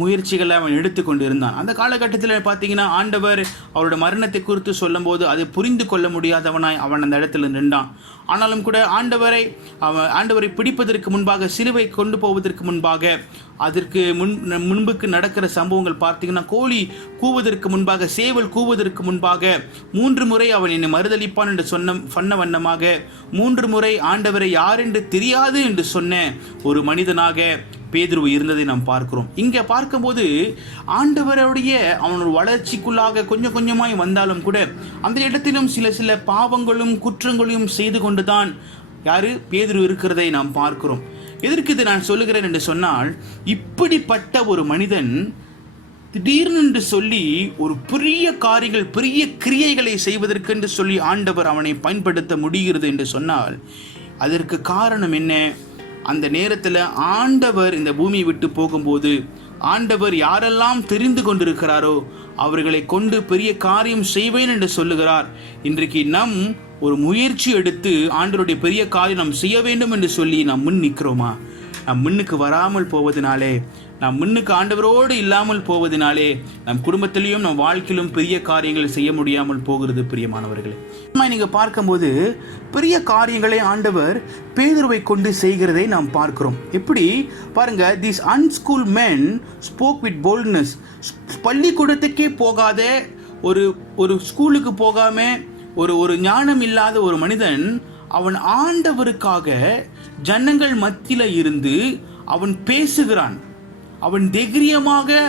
முயற்சிகளை அவன் எடுத்துக்கொண்டு இருந்தான். அந்த காலகட்டத்தில் பார்த்தீங்கன்னா ஆண்டவர் அவரோட மரணத்தை குறித்து சொல்லும் போது அதை புரிந்து கொள்ள முடியாதவனாய் அவன் அந்த இடத்துல நின்றான். ஆனாலும் கூட ஆண்டவரை பிடிப்பதற்கு முன்பாக, சிலுவை கொண்டு போவதற்கு முன்பாக, அதற்கு முன்புக்கு நடக்கிற சம்பவங்கள் பார்த்தீங்கன்னா, கோழி கூவதற்கு முன்பாக, சேவல் கூவதற்கு முன்பாக 3 முறை அவன் என்னை மறுதளிப்பான் என்று சொன்ன வண்ணமாக 3 முறை ஆண்டவரை யார் என்று தெரியாது என்று சொன்ன ஒரு மனிதனாக பேதுரு இருந்ததை நாம் பார்க்கிறோம். இங்கே பார்க்கும்போது ஆண்டவருடைய அவனோட வளர்ச்சிக்குள்ளாக கொஞ்சம் கொஞ்சமாய் வந்தாலும் கூட அந்த இடத்திலும் சில பாவங்களும் குற்றங்களையும் செய்து கொண்டுதான் பேதுரு இருக்கிறதை நாம் பார்க்கிறோம். எதற்கு இது நான் சொல்லுகிறேன் என்று சொன்னால், இப்படிப்பட்ட ஒரு மனிதன் திடீர்னு சொல்லி ஒரு பெரிய காரியங்கள், பெரிய கிரியைகளை செய்வதற்கென்று சொல்லி ஆண்டவர் அவனை பயன்படுத்த முடிகிறது என்று சொன்னால் அதற்கு காரணம் என்ன? அந்த நேரத்தில் ஆண்டவர் இந்த பூமியை விட்டு போகும்போது ஆண்டவர் யாரெல்லாம் தெரிந்து கொண்டிருக்கிறாரோ அவர்களை கொண்டு பெரிய காரியம் செய்வேன் என்று சொல்லுகிறார். இன்றைக்கு நம் ஒரு முயற்சி எடுத்து ஆண்டவருடைய பெரிய காரியம் நாம் செய்ய வேண்டும் என்று சொல்லி நாம் முன் நிற்கிறோமா? நாம் முன்னுக்கு வராமல் போவதனாலே, நாம் முன்னுக்கு ஆண்டவரோடு இல்லாமல் போவதனாலே நம் குடும்பத்திலையும் நம் வாழ்க்கையிலும் பெரிய காரியங்கள் செய்ய முடியாமல் போகிறது பிரியமானவர்களே. நீங்க பார்க்கும்போது பெரிய காரியங்களை ஆண்டவர் பேதுருவை கொண்டு செய்கிறதை நாம் பார்க்கிறோம். எப்படி பாருங்க, these unschooled men spoke with boldness. பள்ளிக்கூடத்துக்கே போகாத, ஒரு ஸ்கூலுக்கு போகாம ஒரு ஞானம் இல்லாத ஒரு மனிதன் அவன் ஆண்டவருக்காக ஜனங்கள் மத்தியில இருந்து அவன் பேசுகிறான். அவன் தைரியமாக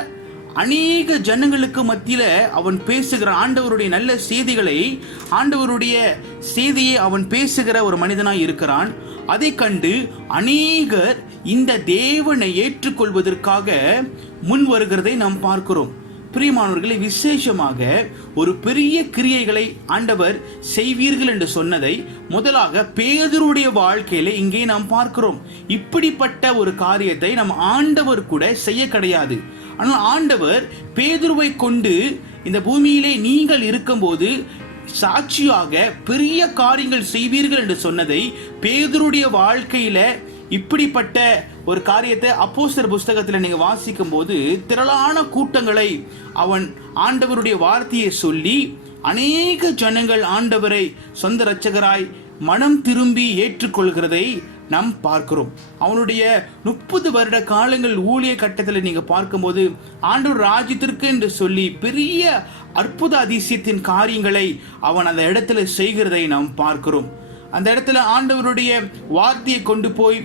அநேக ஜனங்களுக்கு மத்தியில அவன் பேசுகிறான். ஆண்டவருடைய நல்ல செய்திகளை, ஆண்டவருடைய செய்தியை அவன் பேசுகிற ஒரு மனிதனாய் இருக்கிறான். அதை கண்டு அநேகர் இந்த தேவனை ஏற்றுக்கொள்வதற்காக முன் வருகிறதை நாம் பார்க்கிறோம். பிரியமானவர்களை, விசேஷமாக ஒரு பெரிய கிரியைகளை ஆண்டவர் செய்வீர்கள் என்று சொன்னதை முதலாக பேதுருடைய வாழ்க்கையில இங்கே நாம் பார்க்கிறோம். இப்படிப்பட்ட ஒரு காரியத்தை நம் ஆண்டவர் கூட செய்ய கிடையாது. ஆனால் ஆண்டவர் பேதுருவை கொண்டு இந்த பூமியிலே நீங்கள் இருக்கும்போது சாட்சியாக பெரிய காரியங்கள் செய்வீர்கள் என்று சொன்னதை பேதுருடைய வாழ்க்கையில இப்படிப்பட்ட ஒரு காரியத்தை அப்போஸ்தலர் புஸ்தகத்தில் நீங்க வாசிக்கும் போது திரளான கூட்டங்களை அவன் ஆண்டவருடைய வார்த்தையை சொல்லி அநேக ஜனங்கள் ஆண்டவரை சொந்த இரட்சகராய் மனம் திரும்பி ஏற்றுக்கொள்கிறதை நாம் பார்க்கிறோம். அவனுடைய 30 வருட காலங்கள் ஊழிய கட்டத்தில் நீங்க பார்க்கும்போது ஆண்டவர் ராஜ்யத்திற்கு என்று சொல்லி பெரிய அற்புத அதிசயத்தின் காரியங்களை அவன் அந்த இடத்துல செய்கிறதை நாம் பார்க்கிறோம். அந்த இடத்துல ஆண்டவருடைய வார்த்தையை கொண்டு போய்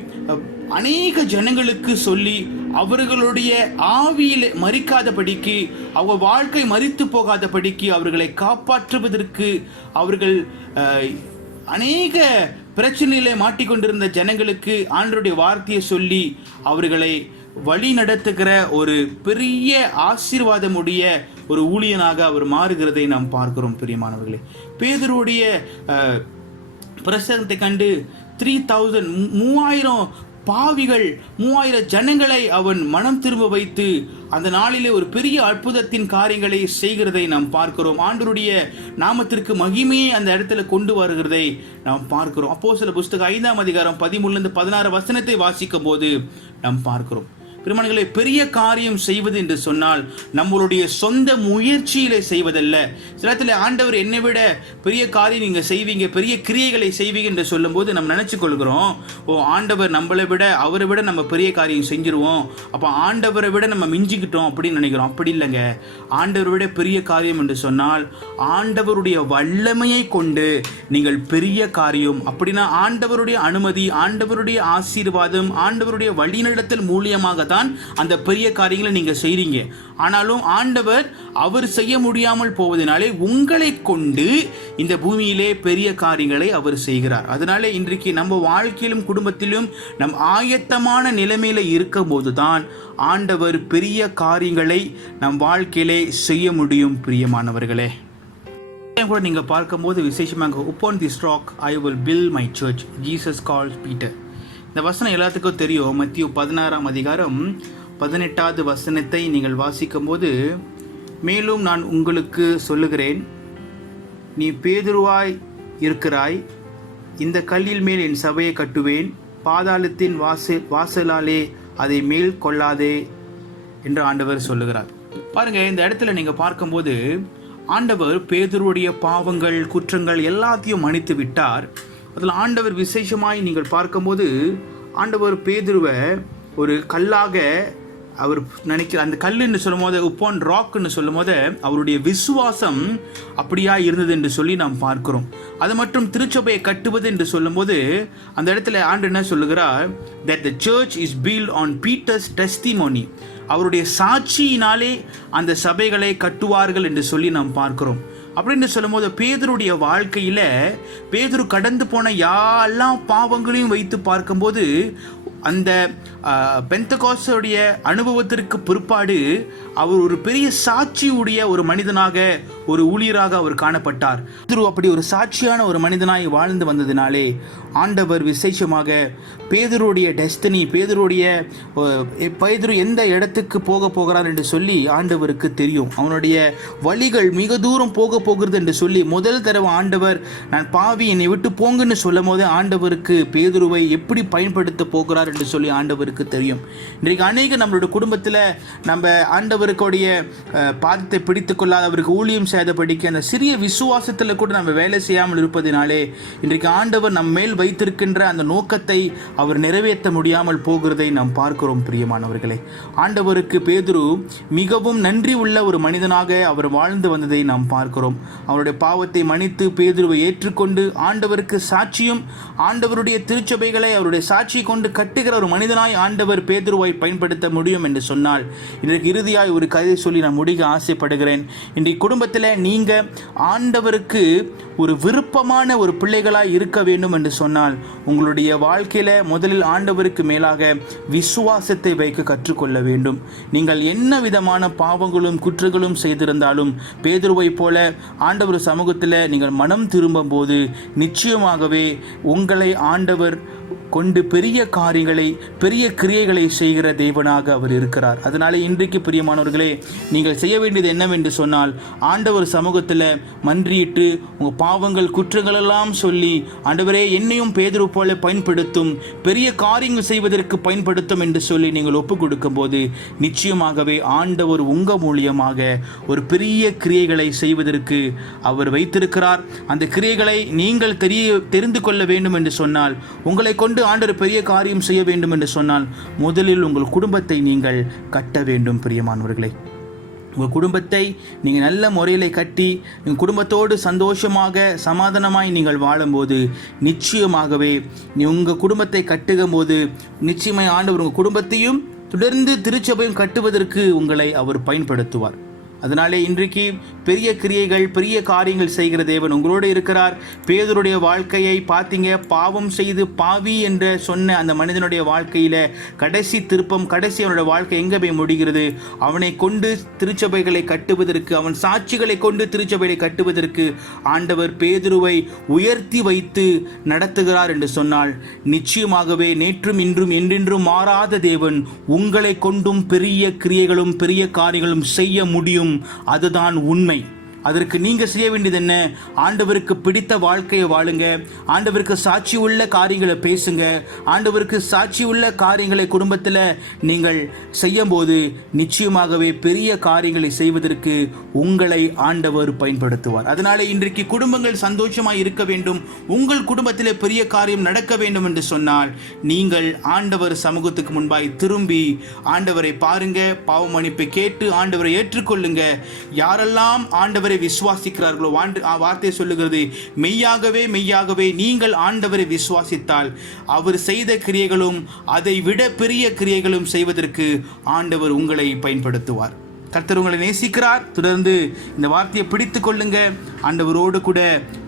அநேக ஜனங்களுக்கு சொல்லி அவர்களுடைய ஆவியில் மரிக்காதபடிக்கு, அவங்க வாழ்க்கை மரித்து போகாதபடிக்கு அவர்களை காப்பாற்றுவதற்கு, அவர்கள் அநேக பிரச்சனையில மாட்டிக்கொண்டிருந்த ஜனங்களுக்கு ஆண்டவருடைய வார்த்தையை சொல்லி அவர்களை வழி நடத்துகிற ஒரு பெரிய ஆசீர்வாதமுடைய ஒரு ஊழியனாக அவர் மாறுகிறதை நாம் பார்க்கிறோம். பிரியமானவர்களே, பேதுருடைய பிரசங்கத்தை கண்டு 3000 பாவிகள் 3000 ஜனங்களை அவன் மனம் திரும்ப வைத்து அந்த நாளிலே ஒரு பெரிய அற்புதத்தின் காரியங்களை செய்கிறதை நாம் பார்க்கிறோம். ஆண்டவருடைய நாமத்திற்கு மகிமையை அந்த இடத்துல கொண்டு வருகிறதை நாம் பார்க்கிறோம். அப்போஸ்தலர் புஸ்தகம் 5ஆம் அதிகாரம் 13-16 வசனத்தை வாசிக்கும் போது நாம் பார்க்கிறோம். பிரியமானவர்களே, பெரிய காரியம் செய்வது என்று சொன்னால் நம்மளுடைய சொந்த முயற்சியிலே செய்வதல்ல. சில இடத்துல ஆண்டவர் என்னை விட பெரிய காரியம் நீங்க செய்வீங்க, பெரிய கிரியைகளை செய்வீங்க என்று சொல்லும் போது நம்ம நினைச்சு கொள்கிறோம், ஆண்டவர் நம்மளை விட, அவரை விட நம்ம பெரிய காரியம் செஞ்சிருவோம், அப்ப ஆண்டவரை விட நம்ம மிஞ்சிக்கிட்டோம் அப்படின்னு நினைக்கிறோம். அப்படி இல்லைங்க. ஆண்டவரை விட பெரிய காரியம் என்று சொன்னால் ஆண்டவருடைய வல்லமையை கொண்டு நீங்கள் பெரிய காரியம், அப்படின்னா ஆண்டவருடைய அனுமதி, ஆண்டவருடைய ஆசீர்வாதம், ஆண்டவருடைய வழிநடத்தல் மூலியமாக தான் அந்த பெரிய காரியங்களை நீங்க செய்றீங்க. ஆனாலும் ஆண்டவர் அவர் செய்ய முடியாமல் போவதனாலே உங்களை கொண்டு இந்த பூமியிலே பெரிய காரியங்களை அவர் செய்கிறார். அதனாலே இன்றைக்கு நம்ம வாழ்க்கையிலும் குடும்பத்திலும் நம் ஆயத்தமான நிலைமையில இருக்கும் போதுதான் ஆண்டவர் பெரிய காரியங்களை நம் வாழ்க்கையிலே செய்ய முடியும். பிரியமானவர்களே, கூட நீங்க பார்க்கும்போது விசேஷமாக upon this rock I will build my church, Jesus called Peter. இந்த வசனம் எல்லாத்துக்கும் தெரியும். மத்திய 16ஆம் அதிகாரம் 18வது வசனத்தை நீங்கள் வாசிக்கும் போது, மேலும் நான் உங்களுக்கு சொல்லுகிறேன், நீ பேதுருவாய் இருக்கிறாய், இந்த கல்லில் மேல் என் சபையை கட்டுவேன், பாதாளத்தின் வாசலாலே அதை மேல் கொள்ளாதே என்று ஆண்டவர் சொல்லுகிறார். பாருங்க, இந்த இடத்துல நீங்க பார்க்கும்போது ஆண்டவர் பேதுருடைய பாவங்கள், குற்றங்கள் எல்லாத்தையும் மன்னித்து விட்டார். அதில் ஆண்டவர் விசேஷமாய் நீங்கள் பார்க்கும்போது ஆண்டவர் பேதுருவை ஒரு கல்லாக அவர் நினைக்கிற, அந்த கல்லுன்னு சொல்லும் போது உப்பான் ராக்னு சொல்லும் போது அவருடைய விசுவாசம் அப்படியா இருந்தது என்று சொல்லி நாம் பார்க்கிறோம். அது மட்டும் திருச்சபையை கட்டுவது என்று சொல்லும் போது அந்த இடத்துல ஆண்டு என்ன சொல்லுகிறார், that the church is built on Peter's testimony. அவருடைய சாட்சியினாலே அந்த சபைகளை கட்டுவார்கள் என்று சொல்லி நாம் பார்க்கிறோம். அப்படின்னு சொல்லும் போது பேதுருடைய வாழ்க்கையில பேதுரு கடந்து போன எல்லா பாவங்களையும் வைத்து பார்க்கும்போது அந்த பெந்தகோஸ்துடைய அனுபவத்திற்கு பிற்பாடு அவர் ஒரு பெரிய சாட்சியுடைய ஒரு மனிதனாக, ஒரு ஊழியராக அவர் காணப்பட்டார். அப்படி ஒரு சாட்சியான ஒரு மனிதனாய் வாழ்ந்து வந்ததினாலே ஆண்டவர் விசேஷமாக பேதுருடைய டெஸ்டினி, பேதுரு எந்த இடத்துக்கு போகிறார் என்று சொல்லி ஆண்டவருக்கு தெரியும். அவனுடைய வழிகள் மிக தூரம் போகிறது என்று சொல்லி முதல் தடவை ஆண்டவர் நான் பாவி என்னை விட்டு போங்கன்னு சொல்லும் போது ஆண்டவருக்கு பேதுருவை எப்படி பயன்படுத்த போகிறார் என்று சொல்லி ஆண்டவருக்கு தெரியும். இன்றைக்கு அநேக நம்மளுடைய குடும்பத்தில் நம்ம ஆண்டவருக்குடைய பாதத்தை பிடித்து கொள்ளாத, அவருக்கு ஊழியம் செய்தபடிக்கு அந்த சிறிய விசுவாசத்தில் கூட நம்ம வேலை செய்யாமல் இருப்பதினாலே இன்றைக்கு ஆண்டவர் நம்ம மேல் வைத்திருக்கின்ற அந்த நோக்கத்தை அவர் நிறைவேற்ற முடியாமல் போகிறதை நாம் பார்க்கிறோம். பிரியமானவர்களே, ஆண்டவருக்கு பேதுரு மிகவும் நன்றி உள்ள ஒரு மனிதனாக அவர் வாழ்ந்து வந்ததை நாம் பார்க்கிறோம். அவருடைய பாவத்தை மன்னித்து பேதுருவை ஏற்றுக்கொண்டு ஆண்டவருக்கு சாட்சியும் ஆண்டவருடைய திருச்சபைகளை அவருடைய சாட்சியை கொண்டு கட்டுகிற ஒரு மனிதனாய் ஆண்டவர் பேதுருவை பயன்படுத்த முடியும் என்று சொன்னால், இன்றைக்கு இறுதியாய் ஒரு கதை சொல்லி நான் முடிக்க ஆசைப்படுகிறேன். இன்றைக்கு குடும்பத்தில் நீங்கள் ஆண்டவருக்கு ஒரு விருப்பமான ஒரு பிள்ளைகளாய் இருக்க வேண்டும் என்று சொன்னால், உங்களுடைய வாழ்க்கையில் முதலில் ஆண்டவருக்கு மேலாக விசுவாசத்தை வைக்க கற்றுக்கொள்ள வேண்டும். நீங்கள் என்ன விதமான பாவங்களும் குற்றங்களும் செய்திருந்தாலும் பேதுருவை போல ஆண்டவர் சமூகத்தில் நீங்கள் மனம் திரும்பும் போது நிச்சயமாகவே உங்களை ஆண்டவர் கொண்டு பெரிய காரியங்களை, பெரிய கிரியைகளை செய்கிற தேவனாக அவர் இருக்கிறார். அதனாலே இன்றைக்கு பிரியமானவர்களே, நீங்கள் செய்ய வேண்டியது என்னவென்று சொன்னால், ஆண்டவர் சமூகத்தில் மன்றியிட்டு உங்கள் பாவங்கள் குற்றங்கள் எல்லாம் சொல்லி, ஆண்டவரே என்னையும் பேதுரு போல பயன்படுத்தும், பெரிய காரியங்கள் செய்வதற்கு பயன்படுத்தும் என்று சொல்லி நீங்கள் ஒப்பு கொடுக்கும் போது நிச்சயமாகவே ஆண்டவர் உங்கள் மூலியமாக ஒரு பெரிய கிரியைகளை செய்வதற்கு அவர் வைத்திருக்கிறார். அந்த கிரியைகளை நீங்கள் தெரிந்து கொள்ள வேண்டும் என்று சொன்னால், உங்களை கொண்டு ஆண்டவர் பெரிய காரியம் செய்ய வேண்டும் என்று சொன்னால், முதலில் உங்கள் குடும்பத்தை நீங்கள் கட்ட வேண்டும். பிரியமானவர்களே, உங்கள் குடும்பத்தை நீங்கள் நல்ல முறையில் கட்டி உங்கள் குடும்பத்தோடு சந்தோஷமாக சமாதானமாய் நீங்கள் வாழும்போது நிச்சயமாகவே உங்கள் குடும்பத்தை கட்டுகும் போது நிச்சயமாய் ஆண்டவர் உங்கள் குடும்பத்தையும் தொடர்ந்து திருச்சபையும் கட்டுவதற்கு உங்களை அவர் பயன்படுத்துவார். அதனாலே இன்றைக்கு பெரிய கிரியைகள், பெரிய காரியங்கள் செய்கிற தேவன் உங்களோடு இருக்கிறார். பேதுருடைய வாழ்க்கையை பார்த்தீங்க, பாவம் செய்து பாவி என்று சொன்ன அந்த மனிதனுடைய வாழ்க்கையில் கடைசி திருப்பம், கடைசி அவனுடைய வாழ்க்கை எங்கே போய் முடிகிறது? அவனை கொண்டு திருச்சபைகளை கட்டுவதற்கு, அவன் சாட்சிகளை கொண்டு திருச்சபைகளை கட்டுவதற்கு ஆண்டவர் பேதுருவை உயர்த்தி வைத்து நடத்துகிறார் என்று சொன்னால், நிச்சயமாகவே நேற்றும் இன்றும் என்றென்றும் மாறாத தேவன் உங்களை கொண்டும் பெரிய கிரியைகளும் பெரிய காரியங்களும் செய்ய முடியும். அதுதான் உண்மை. அதற்கு நீங்கள் செய்ய வேண்டியது என்ன? ஆண்டவருக்கு பிடித்த வாழ்க்கையை வாழுங்க, ஆண்டவருக்கு சாட்சி உள்ள காரியங்களை பேசுங்க, ஆண்டவருக்கு சாட்சி உள்ள காரியங்களை குடும்பத்தில் நீங்கள் செய்யும் போது நிச்சயமாகவே பெரிய காரியங்களை செய்வதற்கு உங்களை ஆண்டவர் பயன்படுத்துவார். அதனால இன்றைக்கு குடும்பங்கள் சந்தோஷமாக இருக்க வேண்டும், உங்கள் குடும்பத்தில் பெரிய காரியம் நடக்க வேண்டும் என்று சொன்னால், நீங்கள் ஆண்டவர் சமூகத்துக்கு முன்பாய் திரும்பி ஆண்டவரை பாருங்க, பாவ மன்னிப்பை கேட்டு ஆண்டவரை ஏற்றுக்கொள்ளுங்க. யாரெல்லாம் ஆண்டவரை விசுவாசிக்கிறார்களோ, வார்த்தை சொல்லுகிறது, மெய்யாகவே மெய்யாகவே நீங்கள் ஆண்டவரை விசுவாசித்தால் அவர் செய்த கிரியைகளும் அதை விட பெரிய கிரியைகளும் செய்வதற்கு ஆண்டவர் உங்களை பயன்படுத்துவார். கர்த்தர் உங்களை நேசிக்கிறார். தொடர்ந்து இந்த வார்த்தையை பிடித்து கொள்ளுங்க, ஆண்டவரோடு கூட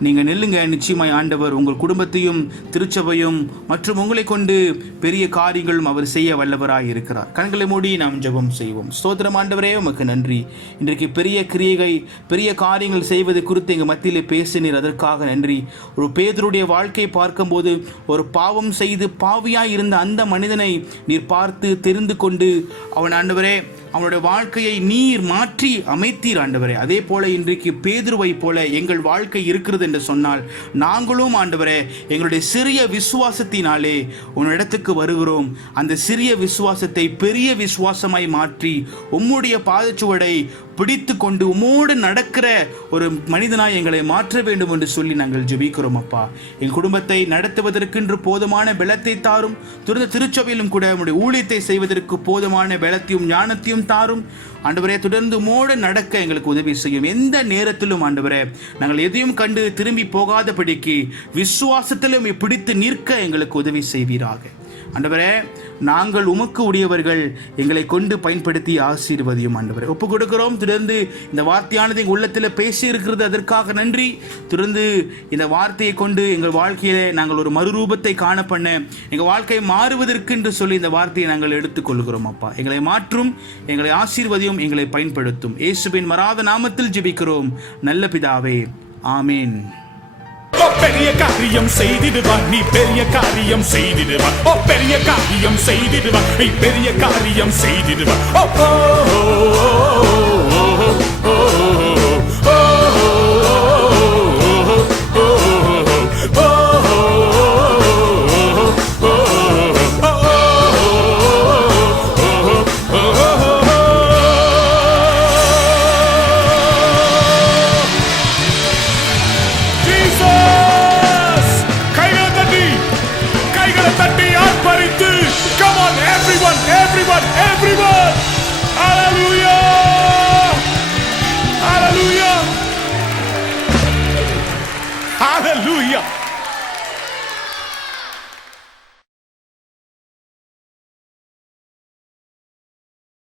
நீங்கள் நெல்லுங்க. நிச்சயமாய் ஆண்டவர் உங்கள் குடும்பத்தையும் திருச்சபையும் மற்றும் உங்களை கொண்டு பெரிய காரியங்களும் அவர் செய்ய வல்லவராய் இருக்கிறார். கண்களை மூடி நாம் ஜெபம் செய்வோம். ஸ்தோத்திரம் ஆண்டவரே, உமக்கு நன்றி. இன்றைக்கு பெரிய கிரியைகள், பெரிய காரியங்கள் செய்வது குறித்து எங்கள் மத்தியில் பேசினீர், அதற்காக நன்றி. ஒரு பேதுருடைய வாழ்க்கையை பார்க்கும்போது ஒரு பாவம் செய்து பாவியாய் இருந்த அந்த மனிதனை நீர் பார்த்து தெரிந்து கொண்டு அவன் ஆண்டவரே அவனுடைய வாழ்க்கையை நீர் மாற்றி அமைத்தீர் ஆண்டவரே. அதே போல இன்றைக்கு பேதுருவை போல எங்கள் வாழ்க்கை இருக்கிறது என்று சொன்னால், நாங்களும் ஆண்டவரே எங்களுடைய சிறிய விசுவாசத்தினாலே உன்னிடத்துக்கு வருகிறோம். அந்த சிறிய விசுவாசத்தை பெரிய விசுவாசமாய் மாற்றி உம்முடைய பாதச்சுவடை பிடித்து கொண்டு உம்மோடு நடக்கிற ஒரு மனிதனாய் எங்களை மாற்ற வேண்டும் என்று சொல்லி நாங்கள் ஜெபிக்கிறோம். அப்பா, என் குடும்பத்தை நடத்துவதற்கென்று போதுமான பலத்தை தாரும். தொடர்ந்து திருச்சபையிலும் கூட நம்முடைய ஊழியத்தை செய்வதற்கு போதுமான பலத்தையும் ஞானத்தையும் தாரும் ஆண்டவரே. தொடர்ந்து உம்மோடு நடக்க எங்களுக்கு உதவி செய்யும். எந்த நேரத்திலும் ஆண்டவரே நாங்கள் எதையும் கண்டு திரும்பி போகாதபடிக்கு விசுவாசத்திலும் பிடித்து நிற்க எங்களுக்கு உதவி செய்வீராக. ஆண்டவரே, நாங்கள் உமக்கு உடையவர்கள், எங்களை கொண்டு பயன்படுத்தி ஆசீர்வதியும் ஆண்டவரே. ஒப்பு கொடுக்கிறோம். தொடர்ந்து இந்த வார்த்தையானது எங்கள் உள்ளத்தில் பேசி இருக்கிறது, அதற்காக நன்றி. தொடர்ந்து இந்த வார்த்தையை கொண்டு எங்கள் வாழ்க்கையிலே நாங்கள் ஒரு மறுரூபத்தை காண பண்ண, எங்கள் வாழ்க்கை மாறுவதற்கு என்று சொல்லி இந்த வார்த்தையை நாங்கள் எடுத்துக்கொள்கிறோம். அப்பா, எங்களை மாற்றும், எங்களை ஆசீர்வதியும், எங்களை பயன்படுத்தும். இயேசுவின் மராத நாமத்தில் ஜெபிக்கிறோம் நல்ல பிதாவே, ஆமேன். பெரிய காரியம் செய்திடுவார், நீ பெரிய காரியம் செய்திடுவார். ஓ, பெரிய காரியம் செய்திடுவார், நீ பெரிய காரியம் செய்திடுவார். ஓ,